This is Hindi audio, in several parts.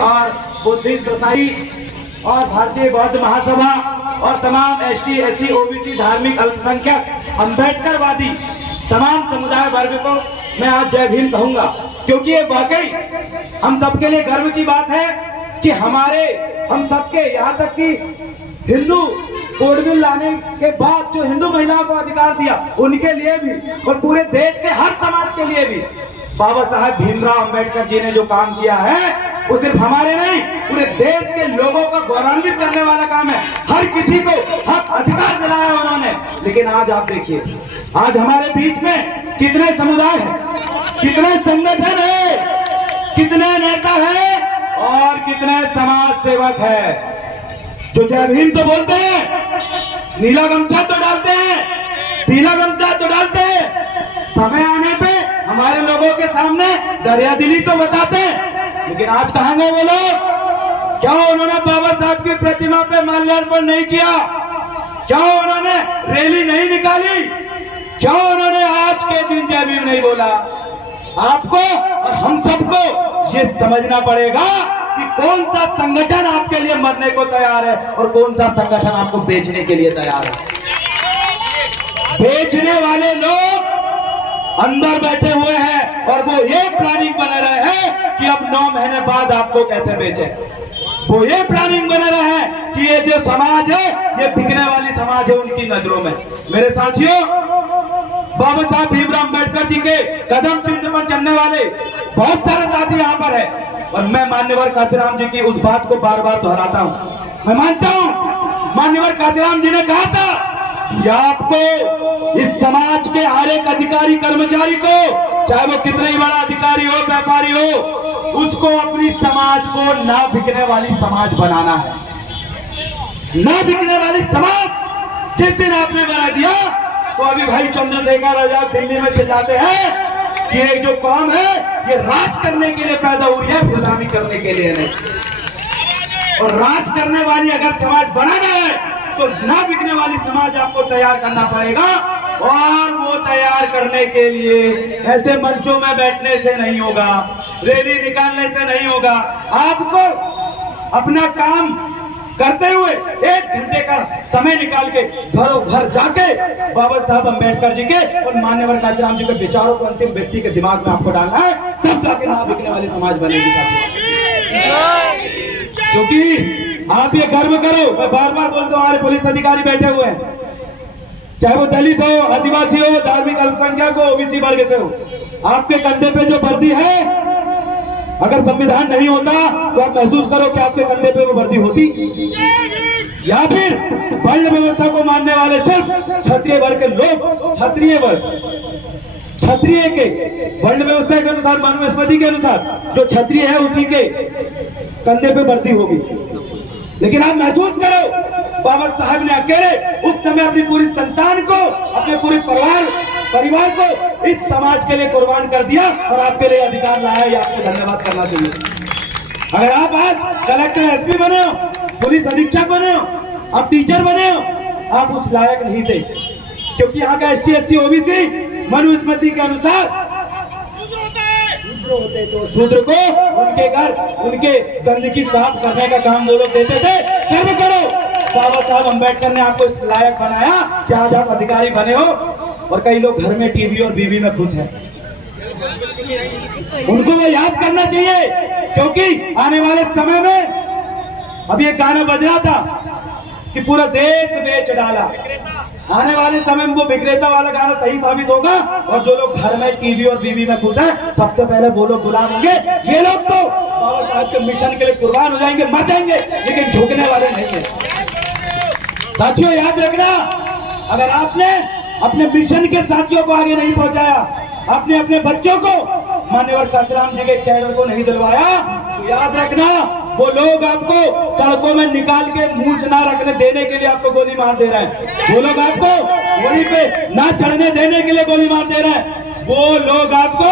और बुद्धिस्ट सोसाइटी और भारतीय बौद्ध महासभा और तमाम एसटी, एससी, ओबीसी, धार्मिक अल्पसंख्यक, अम्बेडकरवादी तमाम समुदाय वर्ग को मैं आज जय भीम कहूंगा, क्योंकि ये वाकई हम सबके लिए गर्व की बात है कि हम सबके, यहाँ तक कि हिंदू कोड बिल लाने के बाद जो हिंदू महिलाओं को अधिकार दिया, उनके लिए भी और पूरे देश के हर समाज के लिए भी बाबा साहब भीमराव अंबेडकर जी ने जो काम किया है, वो सिर्फ हमारे नहीं पूरे देश के लोगों को गौरवान्वित करने वाला काम है। हर किसी को हक अधिकार दिलाया उन्होंने। लेकिन आज आप देखिए, आज हमारे बीच में कितने समुदाय हैं, कितने संगठन है, कितने नेता है और कितने समाज सेवक है जो जय भीम तो बोलते हैं, नीला गमछा तो डालते हैं, पीला गमछा तो डालते हैं, समय आने पे हमारे लोगों के सामने दरियादिली तो बताते हैं, लेकिन आज कहां गए वो लोग? क्या उन्होंने बाबा साहब की प्रतिमा पे माल्यार्पण नहीं किया? क्या उन्होंने रैली नहीं निकाली? क्या उन्होंने आज के दिन जय भीम नहीं बोला? आपको और हम सबको ये समझना पड़ेगा कि कौन सा संगठन आपके लिए मरने को तैयार है और कौन सा संगठन आपको बेचने के लिए तैयार है। बेचने वाले लोग अंदर बैठे हुए हैं और वो ये प्लानिंग बना रहे हैं कि अब 9 महीने बाद आपको कैसे बेचे। वो ये प्लानिंग बना रहे हैं कि ये जो समाज है, ये बिकने वाली समाज है उनकी नजरों में। मेरे साथियों, बाबा साहब भीमराव अंबेडकर जी के कदम चिन्ह पर चलने वाले बहुत सारे साथी यहाँ पर है और मैं मान्यवर कांचीराम जी की उस बात को बार बार दोहराता हूँ। मैं मानता हूँ मान्यवर कांचीराम जी ने कहा था कि आपको इस समाज के हर एक अधिकारी कर्मचारी को, चाहे वो कितना ही बड़ा अधिकारी हो, व्यापारी हो, उसको अपनी समाज को ना बिकने वाली समाज बनाना है। ना बिकने वाली समाज जिस दिन आपने बना दिया तो अभी भाई चंद्रशेखर आजाद दिल्ली में चिल्लाते हैं कि एक जो कौम है ये राज करने के लिए पैदा हुई है, गुलामी करने के लिए नहीं। और राज करने वाली अगर समाज बनाना है तो ना बिकने वाली समाज आपको तैयार करना पड़ेगा। और वो तैयार करने के लिए ऐसे मंचों में बैठने से नहीं होगा, रैली निकालने से नहीं होगा। आपको अपना काम करते हुए 1 घंटे का समय निकाल के घरों घर जाके बाबा साहब अंबेडकर जी के और मान्यवर कांचीराम जी के विचारों को अंतिम व्यक्ति के दिमाग में आपको डालना है, तब जाके ना बिकने वाली समाज बनेगी। क्योंकि आप ये गर्व करो, मैं बार बार बोलता हूँ, हमारे पुलिस अधिकारी बैठे हुए हैं, चाहे वो दलित हो, आदिवासी हो, धार्मिक अल्पसंख्यक हो, ओबीसी वर्ग से हो, आपके कंधे पे जो वर्दी है, अगर संविधान नहीं होता तो आप महसूस करो कि आपके कंधे पे वो वर्दी होती। या फिर वर्ण व्यवस्था को मानने वाले सिर्फ क्षत्रिय वर्ग के लोग, क्षत्रिय वर्ग, क्षत्रिय के वर्ण व्यवस्था के अनुसार, मनुस्मृति के अनुसार जो क्षत्रिय है उसी के कंधे पे वर्दी होगी। लेकिन आप महसूस करो, बाबा साहब ने अकेले उस समय अपनी पूरी संतान को, अपने पूरे परिवार को इस समाज के लिए कुर्बान कर दिया और आपके लिए अधिकार लाया। ये आपको धन्यवाद करना चाहिए। अगर आप आज कलेक्टर, एसपी बने हो, पुलिस अधीक्षक बने हो, आप टीचर बने हो, आप उस लायक नहीं थे, क्योंकि यहाँ का एसटी, एससी, ओबीसी मनुस्मृति के अनुसार होते तो शूद्र को उनके घर, उनके गंदगी साफ करने का काम वो लोग देते थे। कर्म करो, बाबा साहब अंबेडकर ने आपको इस लायक बनाया कि आज आप अधिकारी बने हो। और कई लोग घर में टीवी और बीवी में खुश हैं, उनको वो याद करना चाहिए, क्योंकि आने वाले समय में अभी एक गाना बज रहा था कि पूरा देश बेच डाला। आने वाले समय में वो विक्रेता वाला गाना सही साबित होगा और जो लोग घर में टीवी और बीवी में खुश हैं, सबसे पहले वो लोग गुलाम होंगे। ये लोग तो बाबा साहब के मिशन के लिए कुर्बान हो जाएंगे, मर जाएंगे, लेकिन झुकने वाले नहीं है। साथियों याद रखना, अगर आपने अपने मिशन के साथियों को आगे नहीं पहुंचाया, आपने अपने बच्चों को मान्यवर कांचीराम जी के कैडर को नहीं दिलवाया, तो याद रखना वो लोग आपको सड़कों में निकाल के मूंछ ना रखने देने के लिए आपको गोली मार दे रहे हैं। वो लोग आपको गोली पे ना चढ़ने देने के लिए गोली मार दे रहे हैं। वो लोग आपको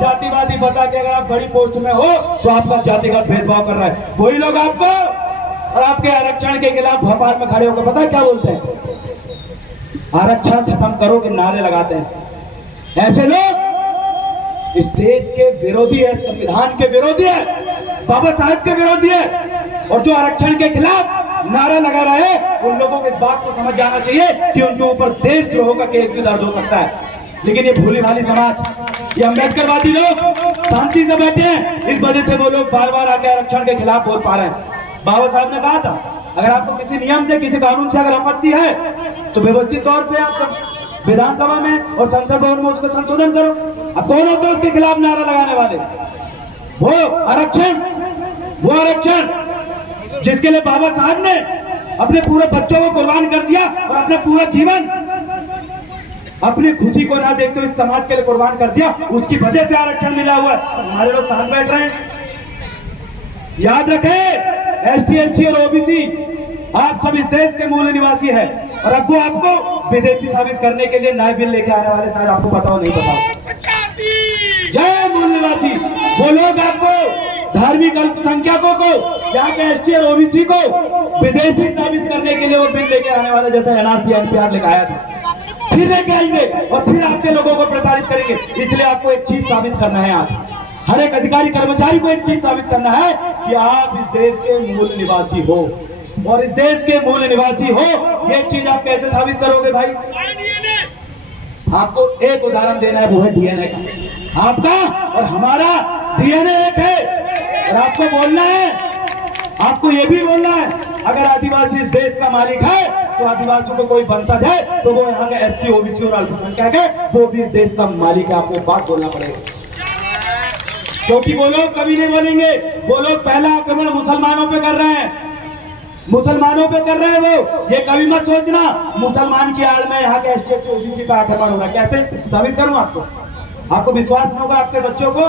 जातिवादी बता के अगर आप बड़ी पोस्ट में हो तो आपका जातिगत भेदभाव कर रहा है। वही लोग आपको और आपके आरक्षण के खिलाफ भोपाल में खड़े होकर पता है क्या बोलते हैं? आरक्षण खत्म करो के नारे लगाते हैं। ऐसे लोग इस देश के विरोधी है, संविधान के विरोधी है, बाबा साहब के विरोधी है। और जो आरक्षण के खिलाफ नारा लगा रहे हैं उन लोगों को इस बात को समझ जाना चाहिए कि उनके ऊपर देशद्रोह का केस भी दर्ज हो सकता है। लेकिन ये भोली भाली समाज, ये अम्बेडकरवादी लोग शांति से बैठे हैं, इस वजह से वो लोग बार बार आके आरक्षण के खिलाफ बोल पा रहे हैं। बाबा साहब ने कहा था अगर आपको किसी नियम से, किसी कानून से अगर आपत्ति है तो व्यवस्थित तौर पे आप विधानसभा में और संसद भवन में उसका संशोधन करो। अब कौन होते हैं उसके खिलाफ नारा लगाने वाले? वो आरक्षण जिसके लिए बाबा साहब ने अपने पूरे बच्चों को कुर्बान कर दिया और अपना पूरा जीवन अपनी खुशी को ना देखते इस समाज के लिए कुर्बान कर दिया, उसकी वजह से आरक्षण मिला हुआ है। हमारे लोग साथ बैठ रहे हैं। याद रखें, एसटी, एससी और ओबीसी आप सब इस देश के मूल निवासी है और अब वो आपको विदेशी साबित करने के लिए नए बिल लेके आने वाले, शायद आपको बताओ नहीं बताओ। जय मूल निवासी। वो लोग आपको धार्मिक अल्पसंख्यकों को, यहाँ के एसटी और ओबीसी को विदेशी साबित करने के लिए वो बिल लेके आने वाले, जैसे एनआरसी एनपीआर लेके आया था, फिर लेके आएंगे और फिर आपके लोगों को प्रताड़ित करेंगे। इसलिए आपको एक चीज साबित करना है, आप हर एक अधिकारी कर्मचारी को एक चीज साबित करना है कि आप इस देश के मूल निवासी हो। और इस देश के मूल निवासी हो, ये चीज आप कैसे साबित करोगे भाई? आपको एक उदाहरण देना है, वो है डीएनए का। आपका और हमारा डीएनए एक है और आपको बोलना है, आपको ये भी बोलना है अगर आदिवासी इस देश का मालिक है तो आदिवासियों को कोई वंशज है तो वो यहाँ के एसटी, ओबीसी और अल्पसंख्यक है, वो भी इस देश का मालिक है। आपको एक बात बोलना पड़ेगा, क्योंकि वो लोग कभी नहीं बोलेंगे। वो लोग पहला आक्रमण मुसलमानों पे कर रहे हैं, मुसलमानों पे कर रहे हैं वो। ये कभी मत सोचना मुसलमान की आड़ में यहाँ के एसटी, ओबीसी पे आक्रमण होगा। कैसे साबित करूँ आपको विश्वास होगा आपके बच्चों को?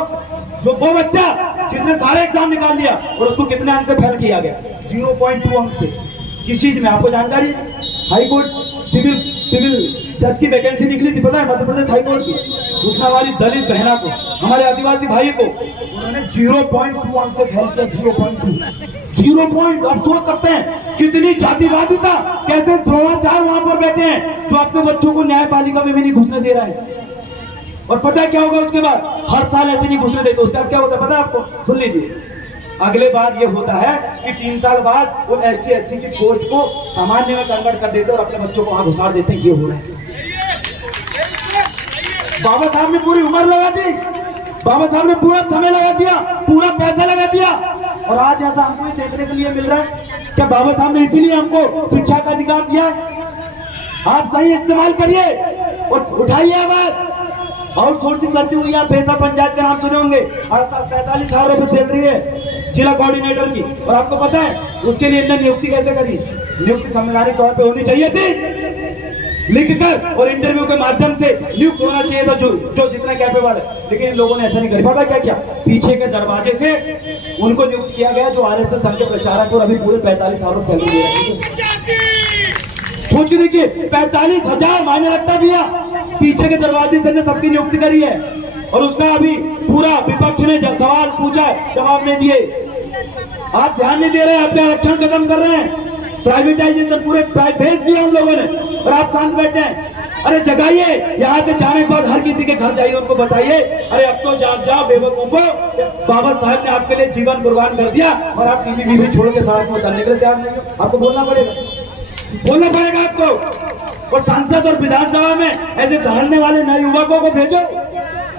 जो वो बच्चा जिसने सारे एग्जाम निकाल लिया और उसको कितने अंक से फेल किया गया? 0.2 अंक से। किस चीज में आपको जानकारी? हाई कोर्ट सिविल जज की वैकेंसी निकली थी, पता है, मध्य प्रदेश हाई कोर्ट की। उसमें हमारी दलित बहना को, हमारे आदिवासी भाई को उन्होंने 0.2 अंक से फेल किया। 0.2 आप सोच सकते हैं कितनी जातिवादिता, कैसे द्रोणाचार वहां पर बैठे हैं जो आपके बच्चों को न्यायपालिका में भी नहीं घुसने दे रहा है। और पता है क्या होगा उसके बाद? हर साल ऐसे नहीं घुसने देते। उसका क्या होता है पता है आपको? सुन लीजिए, अगले बार ये होता है कि 3 साल बाद उन एसटी, एससी की पोस्ट को सामान्य में कन्वर्ट कर देते और अपने बच्चों को वहां घुसा देते हैं। ये हो रहा है। बाबा साहब ने पूरी उम्र लगा दी, बाबा साहब ने पूरा समय लगा दिया, पूरा पैसा लगा दिया, और आज ऐसा हमको ही देखने के लिए मिल रहा है। क्या बाबा साहब ने इसीलिए हमको शिक्षा का अधिकार दिया है? आप सही इस्तेमाल करिए और उठाइए आवाज। आउटसोर्सिंग करती हुई आप पैसा पंचायत का नाम सुने होंगे, 45,000 रुपए सैलरी है जिला कोऑर्डिनेटर की। और आपको पता है उसके लिए इन्हें नियुक्ति कैसे करी? नियुक्ति संवैधानिक तौर पे होनी चाहिए थी, लिखकर और इंटरव्यू के माध्यम से नियुक्त होना चाहिए था जो जितना कैपेबल है। लेकिन इन लोगों ने ऐसा नहीं कर पाया। क्या पीछे के दरवाजे से उनको नियुक्त किया गया जो आरएसएस संघ के प्रचारक और अभी पूरे 45,000 रुपए सैलरी दे रहे हैं। सोच के देखिए, 45,000 मायने रखता भैया। पीछे के दरवाजे से सबकी नियुक्ति करी है और उसका अभी पूरा विपक्ष ने जब सवाल पूछा जवाब नहीं दिए। आप ध्यान नहीं दे रहे, अपने आरक्षण खत्म कर रहे हैं, प्राइवेटाइजेशन पूरे भेज दिया उन लोगों ने और आप शांत बैठे हैं। अरे जगाइए, यहाँ से जाने के बाद हर किसी के घर जाइए, उनको बताइए अरे अब तो जाओ बेवकूफों, बाबा साहब ने आपके लिए जीवन कुर्बान कर दिया और आप टीवी भी छोड़ के सड़क में उतरने के लिए तैयार नहीं हो। आपको बोलना पड़ेगा आपको। और सांसद और विधानसभा में ऐसे धरने वाले नए युवकों को भेजो,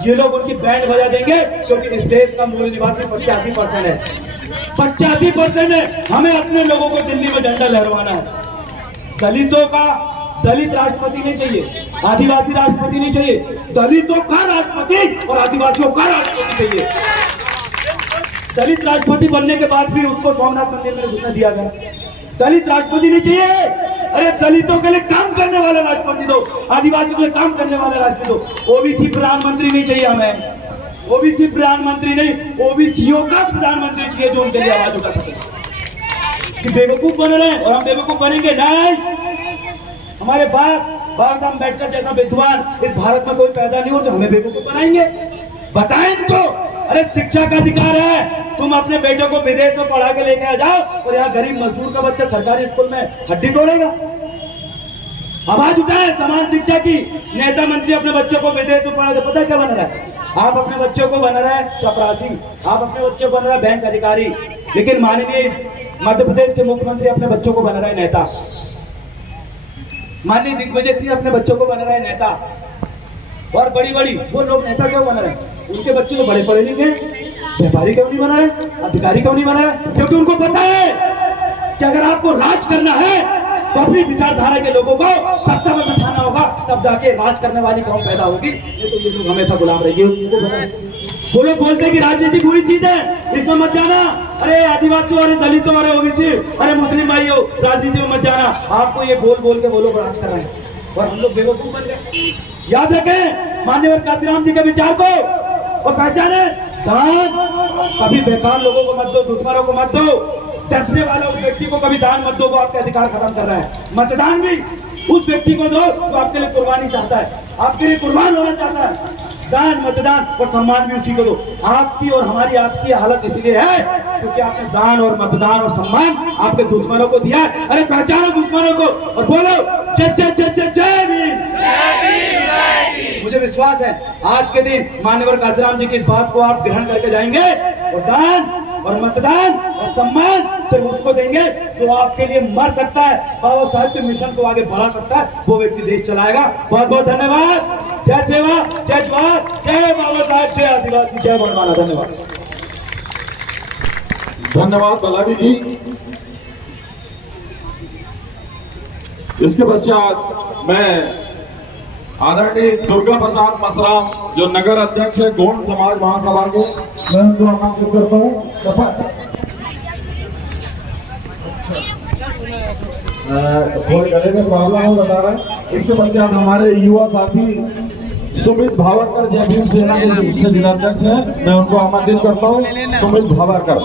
ये लोग उनकी बैंड बजा देंगे, क्योंकि इस देश का मूल निवासी 85% है। 85% है। हमें अपने लोगों को दिल्ली में झंडा लहरवाना है। दलितों का दलित राष्ट्रपति नहीं चाहिए, आदिवासी राष्ट्रपति नहीं चाहिए, दलितों का राष्ट्रपति और आदिवासियों का राष्ट्रपति चाहिए। दलित राष्ट्रपति बनने के बाद भी उसको सोमनाथ मंदिर में घुसने दिया गया। दलित राष्ट्रपति नहीं चाहिए। अरे दलितों के लिए काम करने वाला राष्ट्रपति दो, आदिवासियों के लिए काम करने वाला राष्ट्रपति दो। ओबीसी प्रधानमंत्री नहीं चाहिए हमें, ओबीसी प्रधानमंत्री नहीं, ओबीसीओ का प्रधानमंत्री चाहिए जो उनके लिए आवाज उठा सके। कि बेवकूफ बन रहे हैं और हम बेवकूफ बनेंगे नहीं। हमारे बाबा अम्बेडकर जैसा विद्वान इस भारत में कोई पैदा नहीं हो जो हमें बेवकूफ बनाएंगे। बताएं इनको, अरे शिक्षा का अधिकार है, तुम अपने बेटों को विदेश में पढ़ा के लेके आ जाओ और यहाँ गरीब मजदूर का बच्चा सरकारी स्कूल में हड्डी तोड़ेगा। आवाज उठाए समान शिक्षा की। नेता मंत्री अपने बच्चों को विदेश में पढ़ा, पता क्या बन रहा है? आप अपने बच्चों को बना रहे हैं चपरासी, आप अपने बच्चों को बना रहे हैं बैंक अधिकारी, लेकिन माननीय मध्य प्रदेश के मुख्यमंत्री अपने बच्चों को बना रहे हैं नेता। माननीय दिग्विजय सिंह अपने बच्चों को बना रहे हैं नेता। और बड़ी बड़ी वो लोग नेता क्यों बना रहे हैं? उनके बच्चों को बड़े पढ़े लिखे व्यापारी क्यों नहीं बना रहे, अधिकारी क्यों नहीं बना रहे? क्योंकि उनको पता है कि अगर आपको राज करना है तो अपनी विचारधारा के लोगों को सत्ता में बिठाना होगा, तब जाके राज करने वाली कौन पैदा होगी। ये तो ये लोग हमेशा गुलाम रहेंगे। वो लोग बोलते हैं कि राजनीति बुरी चीज है, इसमें मत जाना, अरे आदिवासियों, अरे दलितों, अरे ओबीसी, अरे मुस्लिम भाइयों, राजनीति में मत जाना। आपको ये बोल बोल के वो लोग राज कर रहे हैं और हम लोग बेवकूफ बन गए। याद रखें माननीय काशीराम जी के विचार को और पहचाने। दान कभी बेकार लोगों को मत दो, दुश्मनों को मत दो, दसने वाला उस व्यक्ति को कभी दान मत दो, वो आपके अधिकार खत्म कर रहा है। मतदान भी उस व्यक्ति को दो जो आपके लिए कुर्बानी चाहता है, आपके लिए कुर्बान होना चाहता है। दान, मतदान और सम्मान भी उसी को दो। आपकी और हमारी आज की हालत इसलिए है क्योंकि आपने दान और मतदान और सम्मान आपके दुश्मनों को दिया है। अरे पहचानो दुश्मनों को और बोलो जय जय जय जय जय भीम। मुझे विश्वास है आज के दिन माननीय काशीराम जी की इस बात को आप ग्रहण करके जाएंगे और दान और मतदान और सम्मान सिर्फ उसको देंगे जो आपके लिए मर सकता है, बाबा साहब के मिशन को आगे बढ़ा सकता है, वो व्यक्ति देश चलाएगा। बहुत बहुत धन्यवाद। जय सेवा, जय जवाहर, जय बाबा साहब, जय आदिवासी, जय वनमाला। धन्यवाद। धन्यवाद बलावी जी। इसके पश्चात मैं आदरणीय दुर्गा प्रसाद मसराम जो नगर अध्यक्ष है गोंड समाज महासभा के, मैं उनको आमंत्रित करता हूँ। थोड़े गले में प्रॉब्लम है बता रहे हैं। इसके पश्चात हमारे युवा साथी सुमित भावरकर जय भीम सेना के जिलाध्यक्ष है, मैं उनको आमंत्रित करता हूँ। सुमित भावरकर।